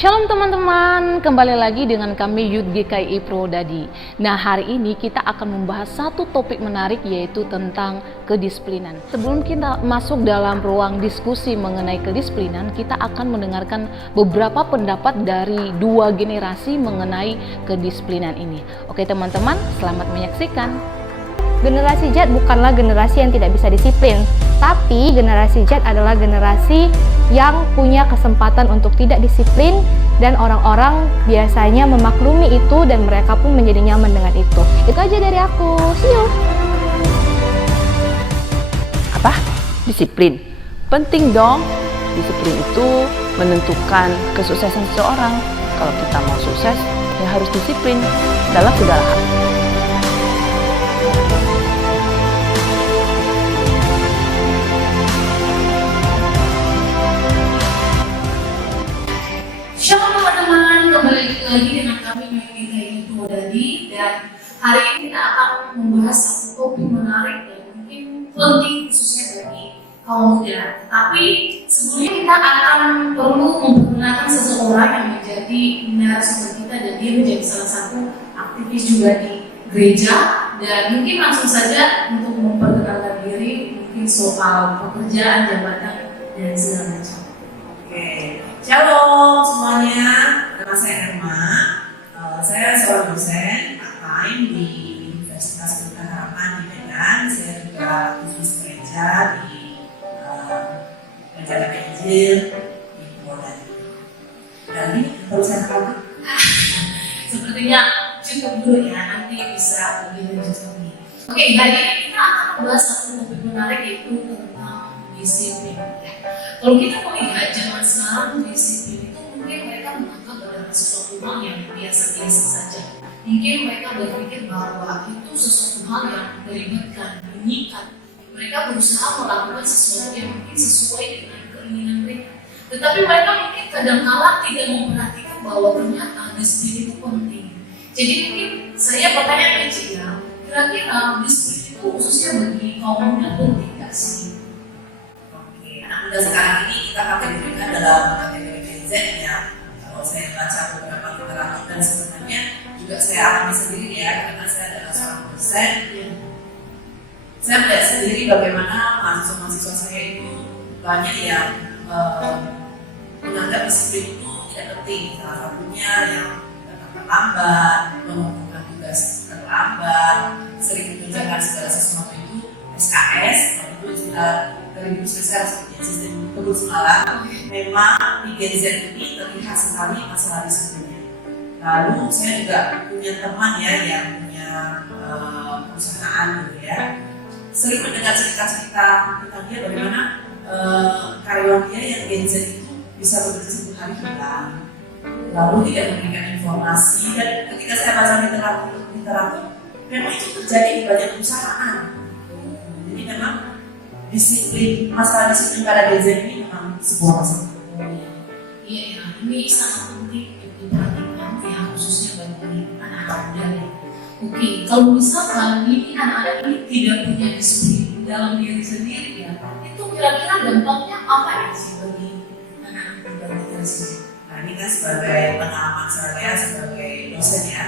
Shalom teman-teman, kembali lagi dengan kami Youth GKI Prodadi. Nah, hari ini kita akan membahas satu topik menarik, yaitu tentang kedisiplinan. Sebelum kita masuk dalam ruang diskusi mengenai kedisiplinan, kita akan mendengarkan beberapa pendapat dari dua generasi mengenai kedisiplinan ini. Oke teman-teman, selamat menyaksikan. Generasi Z bukanlah generasi yang tidak bisa disiplin, tapi generasi Z adalah generasi yang punya kesempatan untuk tidak disiplin, dan orang-orang biasanya memaklumi itu dan mereka pun menjadi nyaman dengan itu. Itu aja dari aku. See you. Apa? Disiplin? Penting dong. Disiplin itu menentukan kesuksesan seseorang. Kalau kita mau sukses, ya harus disiplin dalam segala hal. Shalom teman-teman, kembali lagi dengan kami Youth GKI Prodadi, dan hari ini kita akan membahas satu topik menarik dan mungkin penting khususnya bagi kaum muda. Tapi sebelumnya kita akan perlu memperkenalkan seseorang yang menjadi narasumber kita, dan dia menjadi salah satu aktivis juga di gereja, dan mungkin langsung saja untuk memperkenalkan diri, mungkin soal pekerjaan, jabatan, dan segala macam. Oke, shalom semuanya. Nama saya Erma. Saya seorang dosen part-time di Universitas Pelita Harapan di Medan. Saya juga aktivis gereja di Gereja Injil di Prodadi. Dan ini perlu saya kenalkan? Sepertinya cukup dulu ya, nanti bisa lebih lanjut lagi. Oke, hari ini kita akan membahas satu topik menarik, yaitu tentang disiplin. Kalau kita melihat zaman sekarang, disiplin itu mungkin mereka menganggap adalah sesuatu hal yang biasa-biasa saja. Mungkin mereka berpikir bahwa itu sesuatu hal yang melibatkan, mengikat. Mereka berusaha melakukan sesuatu yang mungkin sesuai dengan keinginan mereka. Tetapi mereka mungkin kadang-kala tidak memperhatikan bahwa ternyata disiplin itu penting. Jadi mungkin saya bertanya ke Cia, kira-kira disiplin itu khususnya bagi kaum muda penting nggak sih? Anak muda sekarang ini kita kategorikan dalam kategori Gen Z ya. Kalau saya baca beberapa literatur, dan sebenarnya juga saya alami sendiri ya, karena saya adalah seorang dosen. Saya melihat sendiri bagaimana mahasiswa-mahasiswa saya itu banyak yang menganggap disiplin itu tidak penting. Salah satunya yang datang terlambat, mengumpulkan tugas terlambat, sering mengerjakan segala sesuatu itu SKS, itu istilah dari industri sekarang seperti sistem kebut semalam. Memang di Gen Z ini terlihat sekali masalah disiplinnya. Lalu saya juga punya teman ya yang punya perusahaan gitu ya, sering mendengar cerita-cerita tentang dia bagaimana karyawan dia yang Gen Z itu bisa bekerja 1 hari hilang, lalu tidak memberikan informasi. Dan ketika saya baca literatur, memang itu terjadi di banyak perusahaan. Jadi memang disiplin, masalah disiplin pada Gen Z ini memang sebuah masalah. Iya ya, ini sangat penting untuk diperhatikan ya, khususnya bagi anak-anak muda ya. Oke, kalau misalkan ini anak-anak ini tidak punya disiplin dalam diri sendiri ya, itu kira-kira dampaknya apa ya sih bagi anak-anak muda kita sih? Nah ini kan sebagai pengalaman saya sebagai dosen ya,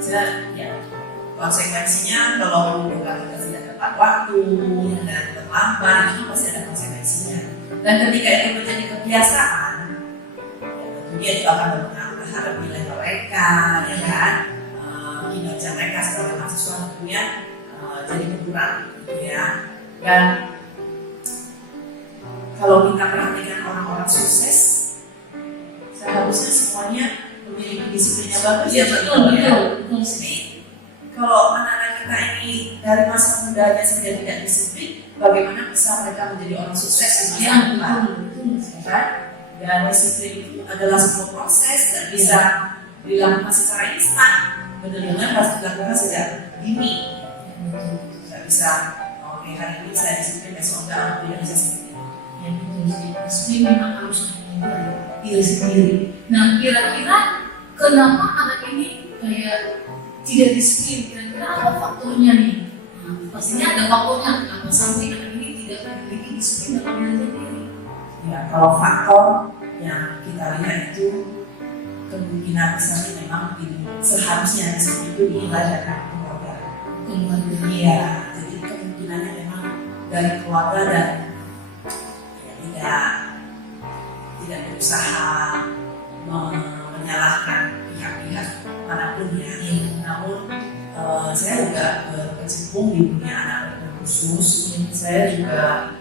saya ya konsekuensinya kalau kita tidak tepat waktu dan terlambat, itu pasti ada konsekuensinya. Dan ketika itu menjadi kebiasaan, ya tentunya itu akan berpengaruh terhadap nilai mereka, ya kan, kinerja mereka sebagai mahasiswa tentunya jadi berkurang, gitu ya. Dan kalau kita perhatikan orang-orang sukses, seharusnya semuanya memiliki disiplinnya bagus. Iya betul. Jadi kalau anak-anak kita ini dari masa mudanya saja tidak disiplin, bagaimana bisa mereka menjadi orang sukses di masa depan? Ya, dan disiplin itu adalah sebuah proses, dan bisa dilakukan secara instan. Benar-benar harus dilakukan sejak dini. Tidak bisa, oke hari ini saya disiplin, besok enggak, tidak bisa seperti itu. Ya betul sih, disiplin memang harus dari diri sendiri. Nah, kira-kira kenapa anak ini kayak tidak disiplin? Kira-kira apa faktornya nih? Nah, pastinya ada faktornya. Kenapa sampai anak ini tidak memiliki disiplin dalam diri sendiri? Ya, kalau faktor yang kita lihat itu kemungkinan misalnya memang seharusnya disiplin itu dimulai dari keluarga. Iya, jadi kemungkinannya memang dari keluarga dan ya, tidak berusaha menyalahkan pihak-pihak manapun ya. Namun saya juga berkecimpung di dunia anak khusus. Saya juga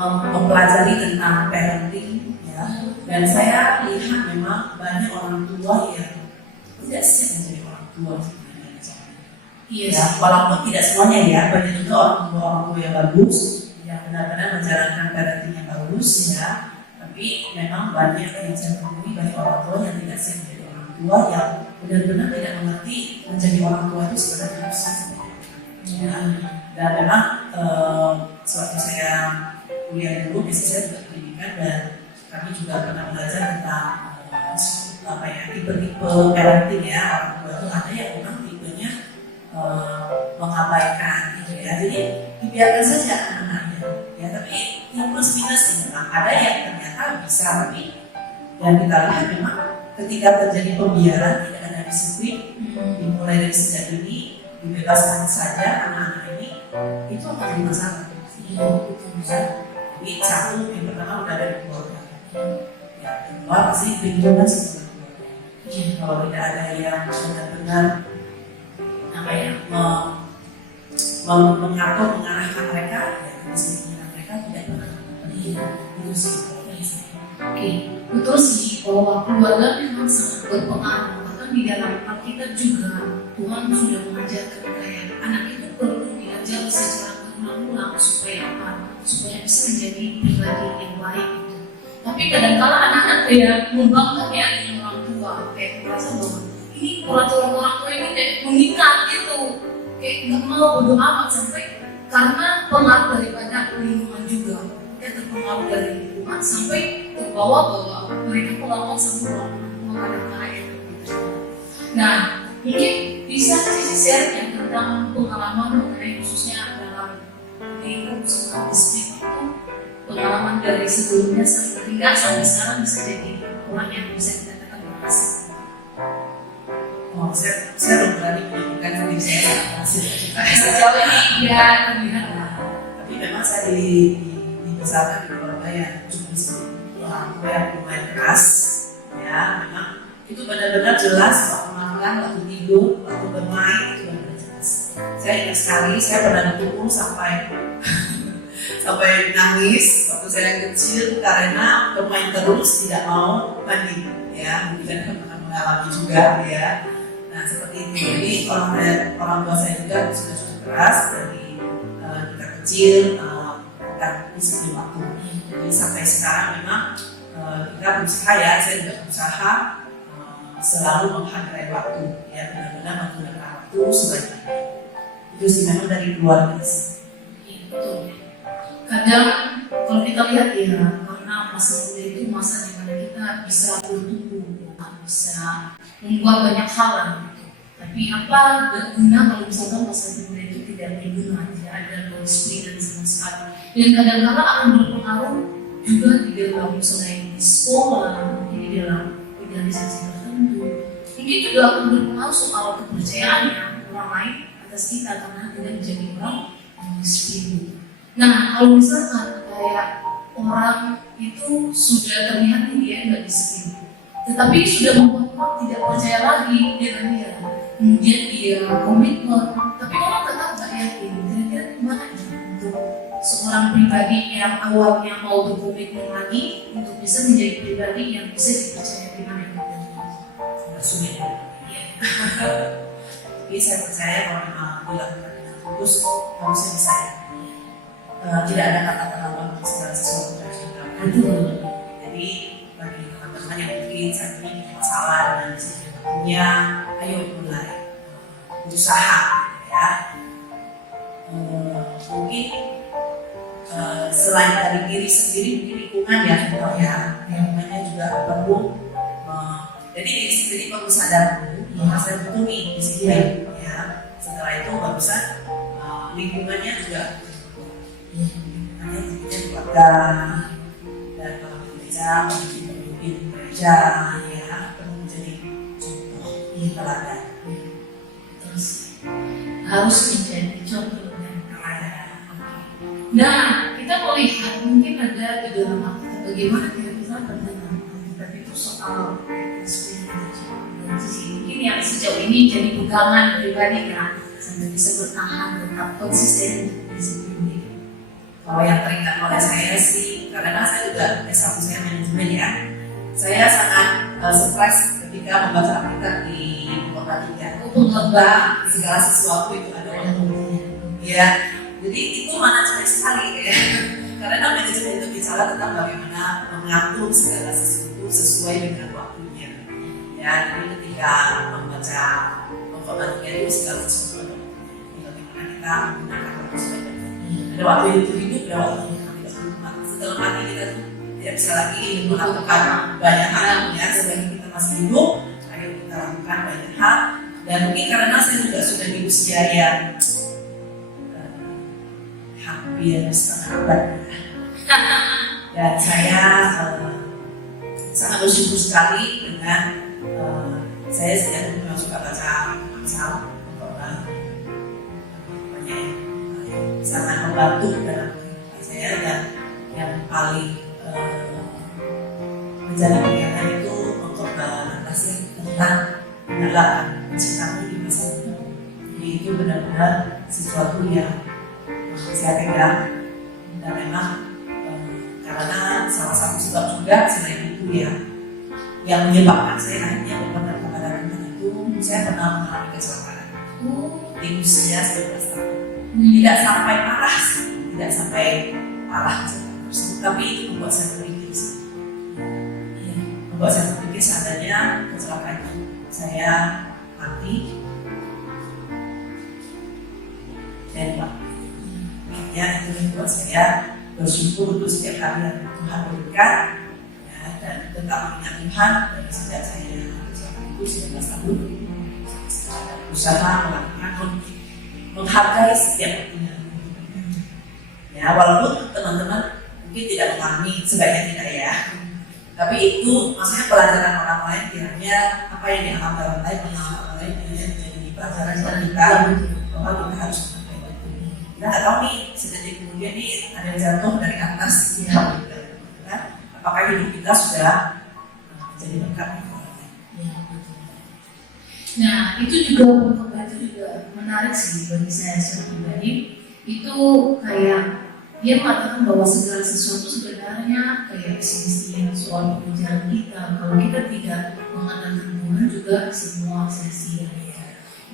mempelajari tentang parenting ya. Dan saya lihat memang banyak orang tua yang tidak siap menjadi orang tua sebenarnya. Iya, Ya, walaupun tidak semuanya ya, banyak juga orang tua yang bagus, yang benar-benar menjalankan parenting yang bagus ya. Tapi memang banyak yang saya temui, banyak orang tua yang tidak siap menjadi orang tua, yang benar-benar tidak mengerti menjadi orang tua itu sebenarnya apa sih. Ya. Dan memang sewaktu saya kuliah dulu, biasanya saya juga pendidikan dan kami juga pernah belajar tentang tipe-tipe parenting ya. Orang tua itu ada yang memang tipenya mengabaikan gitu ya. Jadi dibiarkan saja anak-anaknya ya. Tapi yang plus minus ini memang ada yang ternyata bisa, tapi yang kita lihat memang ketika terjadi pembiaran, tidak ada disiplin, dimulai dari sejak dini, dibebaskan saja anak-anak ini, itu akan jadi masalah. Jadi satu yang pertama udah dari keluarga. Ya, kedua pasti lingkungan setelah keluarga. Kalau tidak ada yang benar-benar mengatur, mengarahkan mereka, ya disiplin mereka tidak pernah itu sih. Oke, betul sih bahwa keluarga memang sangat berpengaruh. Bahkan di dalam Alkitab juga Tuhan sudah mengajarkan kayak anak itu perlu diajar secara berulang-ulang supaya apa? Supaya bisa menjadi pribadi yang baik gitu. Tapi kadang-kala anak-anak kayak membanggakan ya dengan orang tua, kayak merasa bahwa ini peraturan orang tua ini kayak mengikat gitu, kayak nggak mau bodo amat sampai karena pengaruh daripada lingkungan juga, ya terpengaruh dari lingkungan sampai terbawa bahwa mereka melakukan sebuah kadang-kala itu. Nah, mungkin bisa sisi share tentang pengalaman mengenai khususnya dalam lingkup seorang istri itu, pengalaman dari sebelumnya sehingga sampai sekarang bisa jadi orang yang bisa dikatakan berhasil. Oh, saya belum berani menunjukkan diri saya berhasil. Sejauh ini ya terlihat lah. Tapi memang saya dibesarkan di keluarga yang cukup disiplin, orang tua yang lumayan keras, ya memang itu benar-benar jelas waktu makan, waktu tidur, waktu bermain itu benar-benar jelas. Saya ingat sekali, saya pernah dipukul sampai nangis waktu saya kecil karena bermain terus tidak mau mandi, ya mungkin pernah mengalami juga ya. Nah seperti itu, jadi orang tua saya juga sudah cukup keras dari kita kecil dan disiplin waktu. Jadi sampai sekarang memang kita berusaha ya, saya juga berusaha selalu menghargai waktu, ya benar-benar menggunakan waktu sebaik-baiknya. Itu sih memang dari keluarga sih. Betul. Kadang kalau kita lihat ya, karena masa muda itu masa di mana kita bisa bertumbuh, bisa membuat banyak hal gitu. Tapi apa guna kalau misalkan masa muda itu tidak berguna, tidak ada kedisiplinan sama sekali. Dan kadang-kadang akan berpengaruh juga di dalam misalnya di sekolah, di dalam organisasi tertentu. Mungkin juga akan berpengaruh soal kepercayaannya orang lain atas kita karena tidak menjadi orang yang disiplin. Nah, kalau misalkan kayak orang itu sudah terlihat dia nggak disiplin, tetapi sudah membuat orang tidak percaya lagi dengan dia, kemudian dia komitmen, tapi orang tetap nggak yakin. Kira-kira gimana untuk seorang pribadi yang awalnya mau berkomitmen lagi untuk bisa menjadi pribadi yang bisa dipercaya dengan yang benar? Sulit. Tapi saya percaya kalau memang dilakukan dengan tulus, harusnya bisa. Tidak ada kata terlambat untuk segala sesuatu yang harus dilakukan. Jadi bagi teman-teman yang mungkin saat ini punya masalah dengan disiplin waktunya, ayo mulai berusaha, ya. Mungkin selain dari diri sendiri, mungkin lingkungan ya, contohnya lingkungannya juga perlu. Jadi diri sendiri perlu sadar dulu, saya butuh nih disiplin, ya. Setelah itu barusan lingkungannya juga. Hanya keluarga dan kalau bekerja mungkin pemimpin kerja ya perlu menjadi contoh teladan. Terus harus menjadi contoh dan teladan. Nah, kita melihat mungkin ada di dalam Alkitab bagaimana kira-kira pandangan Alkitab itu soal spiritualitas. Dan sisi mungkin yang sejauh ini jadi pegangan pribadi ya, sampai bisa bertahan tetap konsisten di disiplin ini. Kalau yang teringat oleh saya sih, karena saya juga S1 saya manajemen ya, saya sangat surprise ketika membaca Alkitab di Kota 3. Lembah segala sesuatu itu ada waktunya. Ya, jadi itu manajemen sekali ya. Karena manajemen itu bicara tentang bagaimana mengatur segala sesuatu sesuai dengan waktunya. Ya, jadi ketika membaca Kota 3 itu segala sesuatu bagaimana kita menggunakan waktu sesuai dengan ada waktu itu hidup, ada waktu yang tidak hidup. Setelah mati kita tidak bisa lagi melakukan banyak hal ya. Selagi kita masih hidup, ayo kita lakukan banyak hal. Dan mungkin karena saya juga sudah di usia yang hampir setengah abad dan saya sangat bersyukur sekali dengan saya sejak dulu memang suka baca Amsal, banyak sangat membantu dalam kehidupan saya, dan yang paling menjadi kegiatan itu mengkhotbah kasih tentang menyalakan cintamu di masa depan. Jadi itu benar-benar sesuatu yang saya pegang, dan memang karena salah satu sebab juga selain itu ya yang menyebabkan saya akhirnya bertobat kepada Tuhan itu, saya pernah mengalami kecelakaan di usia 11 tahun. Tidak sampai parah sih, tidak sampai parah tersebut, tapi itu membuat saya berpikir sih. Membuat saya berpikir seandainya kecelakaan itu saya mati dan ya itu membuat saya bersyukur untuk setiap hari yang Tuhan berikan ya, dan tetap mengingat Tuhan dari sejak saya itu 19 tahun usaha melakukan menghargai setiap waktunya. Ya, walaupun teman-teman mungkin tidak mengalami, sebaiknya tidak ya. Tapi itu maksudnya pelajaran orang lain, kiranya apa yang dialami orang lain, pengalaman orang lain menjadi pelajaran buat kita bahwa kita harus menghargai itu. Kita nggak tahu nih sedetik kemudian nih ada yang jatuh dari atas, ya, kan? Apakah hidup kita sudah menjadi berkat bagi orang lain? Ya, betul. Nah, itu juga menarik sih bagi saya secara pribadi. Itu kayak dia mengatakan bahwa segala sesuatu sebenarnya kayak sia-sia soal pekerjaan kita. Kalau kita tidak mengandalkan Tuhan juga semua sia-sia.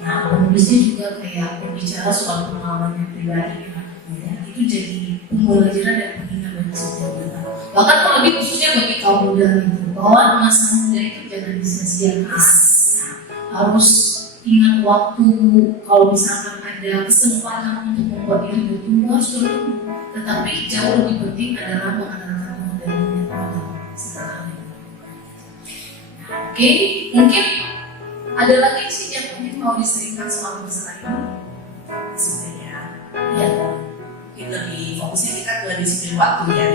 Nah, penulisnya juga kayak berbicara soal pengalaman pribadi. Ya, itu jadi pembelajaran dan pengingat bagi setiap kita. Bahkan kalau lebih khususnya bagi kaum muda itu, bahwa masa muda itu jangan disia-siakan. Harus ingat waktu, kalau misalkan ada kesempatan untuk membuat diri bertumbuh harus bertumbuh. Tetapi jauh lebih penting adalah mengandalkan Tuhan dan menyatakan segala hal. Oke, mungkin ada lagi sih yang mungkin mau diseritakan soal masalah ini. Sebenarnya ya kita lebih fokusnya kita ke disiplin waktu ya.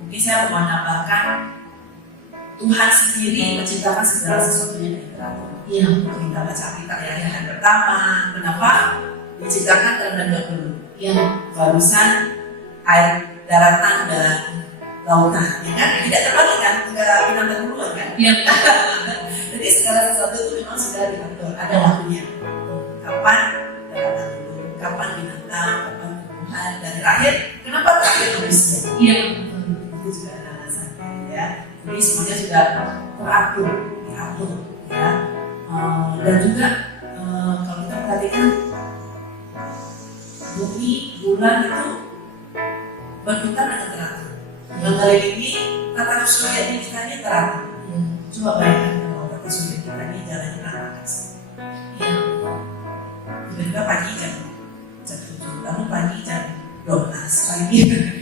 Mungkin saya mau menambahkan Tuhan sendiri menciptakan segala sesuatunya dengan teratur. Iya, kita baca Alkitab ya, yang pertama, kenapa diciptakan terlebih dahulu? ya, Barusan air, daratan dan lautan, ya kan? Tidak terbagi kan? Tidak binatang duluan kan? ya. Jadi segala sesuatu itu memang sudah diatur, ada waktunya. Kapan daratan dulu, kapan binatang, kapan tumbuhan, dan terakhir, kenapa terakhir manusia? Iya, itu juga ada alasannya ya. Jadi semuanya sudah teratur, diatur ya. Dan juga kalau kita perhatikan bumi, bulan itu berputar dengan teratur. Mengelilingi tata surya kita ini teratur. Coba bayangkan kalau tata surya kita ini jalannya tanpa angkasa. Tiba-tiba pagi jam 7, lalu pagi jam 12 pagi.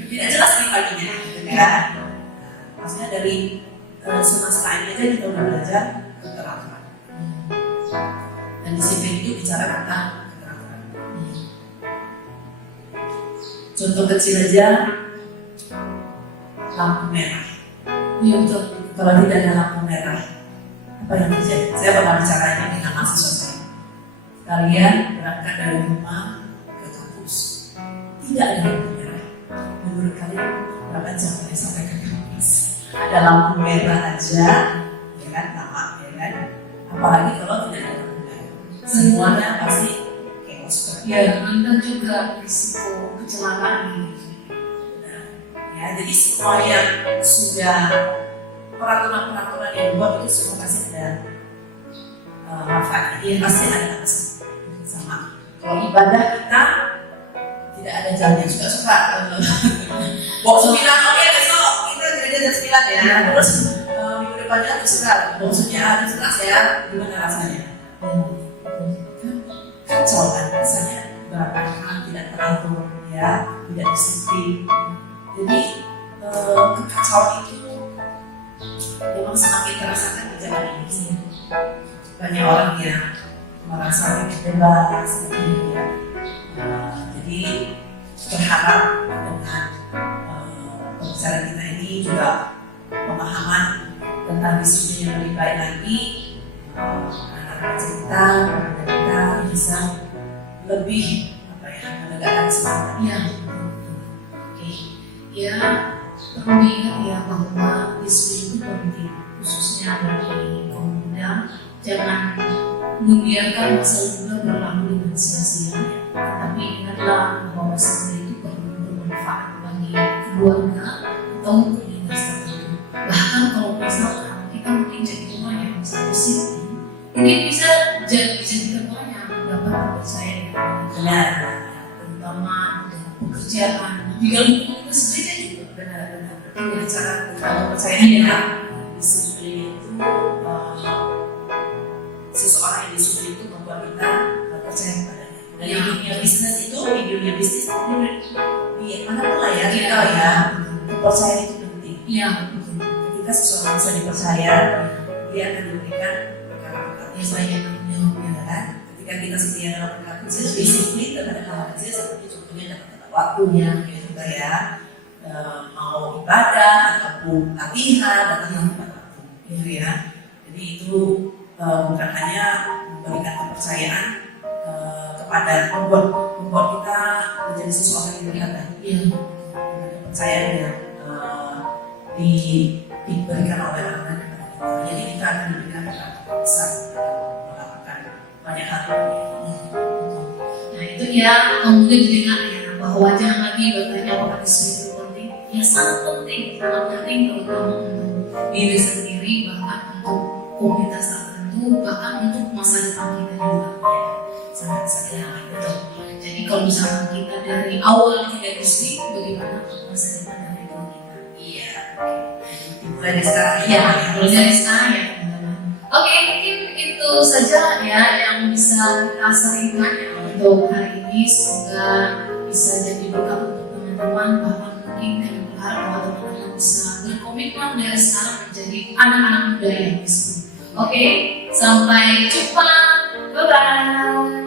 Tidak jelas nih paginya, gitu kan? Maksudnya dari semesta ini aja kita udah belajar keteraturan. Dan disiplin itu bicara tentang keteraturan. Contoh kecil aja, lampu merah. Iya betul. Kalau tidak ada lampu merah, apa yang terjadi? Saya pernah bicara ini dengan mahasiswa saya. Kalian berangkat dari rumah ke kampus, tidak ada lampu merah. Menurut kalian berapa jam kalian sampai ke kampus? Ada lampu merah aja, ya kan, lama, ya kan? Apalagi kalau tidak ada lampu merah, semuanya pasti chaos. Ya, dan juga risiko kecelakaan. Nah, ya, jadi semua yang sudah peraturan-peraturan yang dibuat itu semua pasti ada manfaatnya, Iya. pasti ada alasan. Sama kalau ibadah kita tidak ada jamnya, suka bawa 9, oke besok kita gereja jam 9 ya, terus minggu depannya jam 11, maksudnya jam 11 ya, gimana rasanya? Kacau kan rasanya, berantakan, tidak teratur ya, tidak disiplin. Jadi kekacauan itu memang semakin terasakan di zaman ini sih. Banyak orang yang merasa bebas gitu ya. Jadi berharap dengan pembicaraan kita ini juga pemahaman tentang disiplin yang lebih baik lagi, anak-anak kita bisa lebih menegakkan semangat. Ya, oke. Ya, perlu diingat ya bahwa disiplin itu penting, khususnya bagi kaum muda. Jangan membiarkan masa muda berlalu dengan sia-sia. Tapi ingatlah bahwa masa muda itu perlu bermanfaat bagi keluarga atau komunitas tertentu. Bahkan kalau misalkan kita mungkin jadi orang yang bisa disiplin, mungkin bisa jadi orang yang dapat dipercaya Benar. terutama dalam pekerjaan, juga komunitas gereja juga. Benar-benar. Ini cara tentang kepercayaan ya. Disiplin itu seseorang yang disiplin itu membuat kita percaya kepadanya. Dan di dunia bisnis itu, di mana pun lah ya kita ya, kepercayaan itu penting. Iya, Ketika seseorang bisa dipercaya, dia akan diberikan perkara-perkara yang banyak ya kan. Ketika kita setia dalam perkara kecil, disiplin terhadap hal kecil seperti contohnya dalam waktu ya, gitu ya. Mau ibadah ataupun latihan datang tempat waktu, gitu ya. Jadi itu bukan hanya memberikan kepercayaan kepada membuat kita menjadi seseorang yang berkata, iya, kepercayaan yang diberikan oleh orang lain kepada kita. Jadi kita akan diberikan perkara besar melakukan banyak hal. Nah itu ya, kemudian didengar ya bahwa jangan lagi bertanya apakah disiplin itu penting. Ya sangat penting terutama untuk diri sendiri, bahkan untuk komunitas tertentu, bahkan untuk masa depan kita juga ya, sangat betul. Jadi kalau misalnya kita dari awal tidak disiplin, bagaimana masa depan dari kita? Iya. Mulai dari sekarang Ya, mulai dari sekarang ya teman-teman. Oke, mungkin itu saja ya yang bisa kita sharingkan ya untuk hari ini. Semoga bisa jadi berkat untuk teman-teman, bahkan mungkin kami berharap bahwa teman-teman bisa berkomitmen dari sekarang menjadi anak-anak muda yang disiplin. Oke, sampai jumpa. Bye-bye.